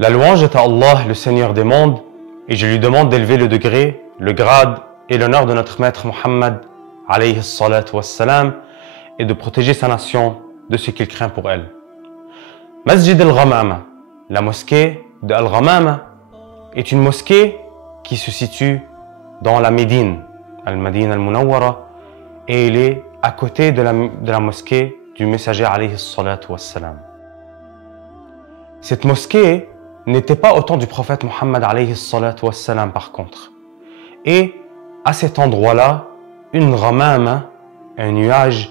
La louange est à Allah, le Seigneur des mondes, et je lui demande d'élever le degré, le grade et l'honneur de notre maître Muhammad, alayhi salatu wassalam, et de protéger sa nation de ce qu'il craint pour elle. Masjid al-Ghamama, la mosquée de Al-Ghamama, est une mosquée qui se situe dans la Médine, Al-Madina al-Munawwara, et elle est à côté de la mosquée du messager alayhi salatu wassalam. Cette mosquée n'était pas au temps du prophète Muhammad alayhi salatu wassalam par contre. Et à cet endroit-là, une ghamama, un nuage,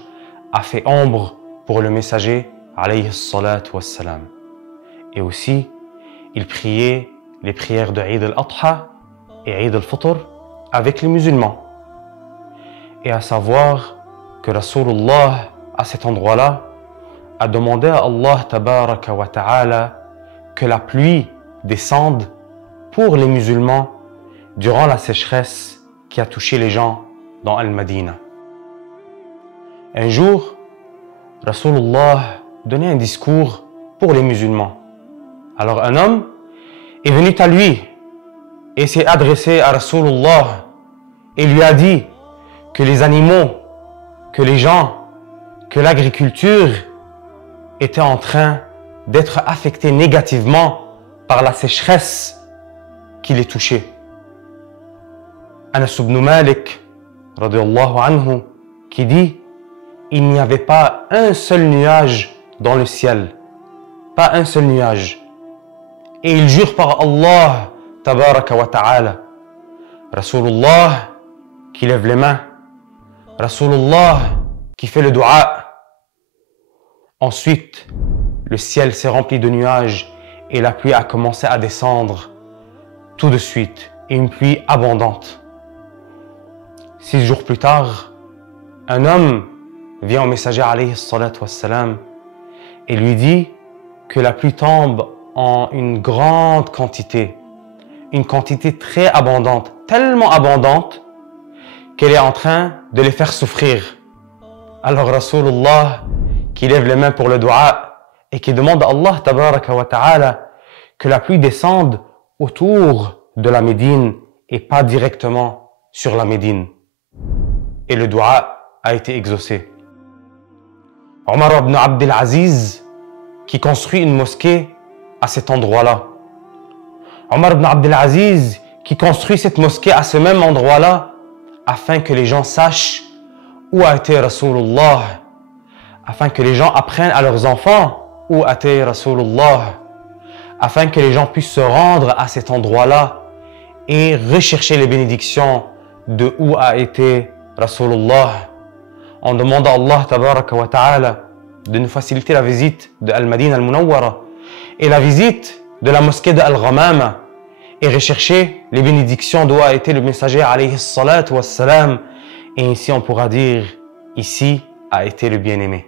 a fait ombre pour le messager alayhi salatu wassalam. Et aussi, il priait les prières de Eid al-Adha et Eid al-Fitr avec les musulmans. Et à savoir que Rasulullah, à cet endroit-là, a demandé à Allah tabaraka wa ta'ala que la pluie descende pour les musulmans durant la sécheresse qui a touché les gens dans Al-Madina. Un jour, Rasulullah donnait un discours pour les musulmans. Alors un homme est venu à lui et s'est adressé à Rasulullah et lui a dit que les animaux, que les gens, que l'agriculture étaient en train d'être affectés négativement par la sécheresse qui les touchait. Anas ibn Malik, radiyallahu anhu, qui dit: il n'y avait pas un seul nuage dans le ciel, pas un seul nuage. Et il jure par Allah, tabaraka wa ta'ala. Rasulullah qui lève les mains, Rasulullah qui fait le dua. Ensuite, le ciel s'est rempli de nuages et la pluie a commencé à descendre tout de suite, et une pluie abondante. 6 jours plus tard, un homme vient au messager alayhi salatu wassalam et lui dit que la pluie tombe en une grande quantité, une quantité très abondante, tellement abondante qu'elle est en train de les faire souffrir. Alors Rasulullah, qui lève les mains pour le dua et qui demande à Allah tabaraka wa ta'ala que la pluie descende autour de la Médine et pas directement sur la Médine. Et le dua a été exaucé. Omar ibn Abdel Aziz, qui construit une mosquée à cet endroit-là. Omar ibn Abdel Aziz, qui construit cette mosquée à ce même endroit-là, afin que les gens sachent où a été Rasulullah, afin que les gens apprennent à leurs enfants où a été Rasulullah, afin que les gens puissent se rendre à cet endroit-là et rechercher les bénédictions de où a été Rasulullah. On demande à Allah tabaraka wa ta'ala de nous faciliter la visite de Al-Madina al-Munawwara et la visite de la mosquée de Al-Ghamama et rechercher les bénédictions d'où a été le messager alayhi salatu wassalam. Et ici on pourra dire, ici a été le bien-aimé.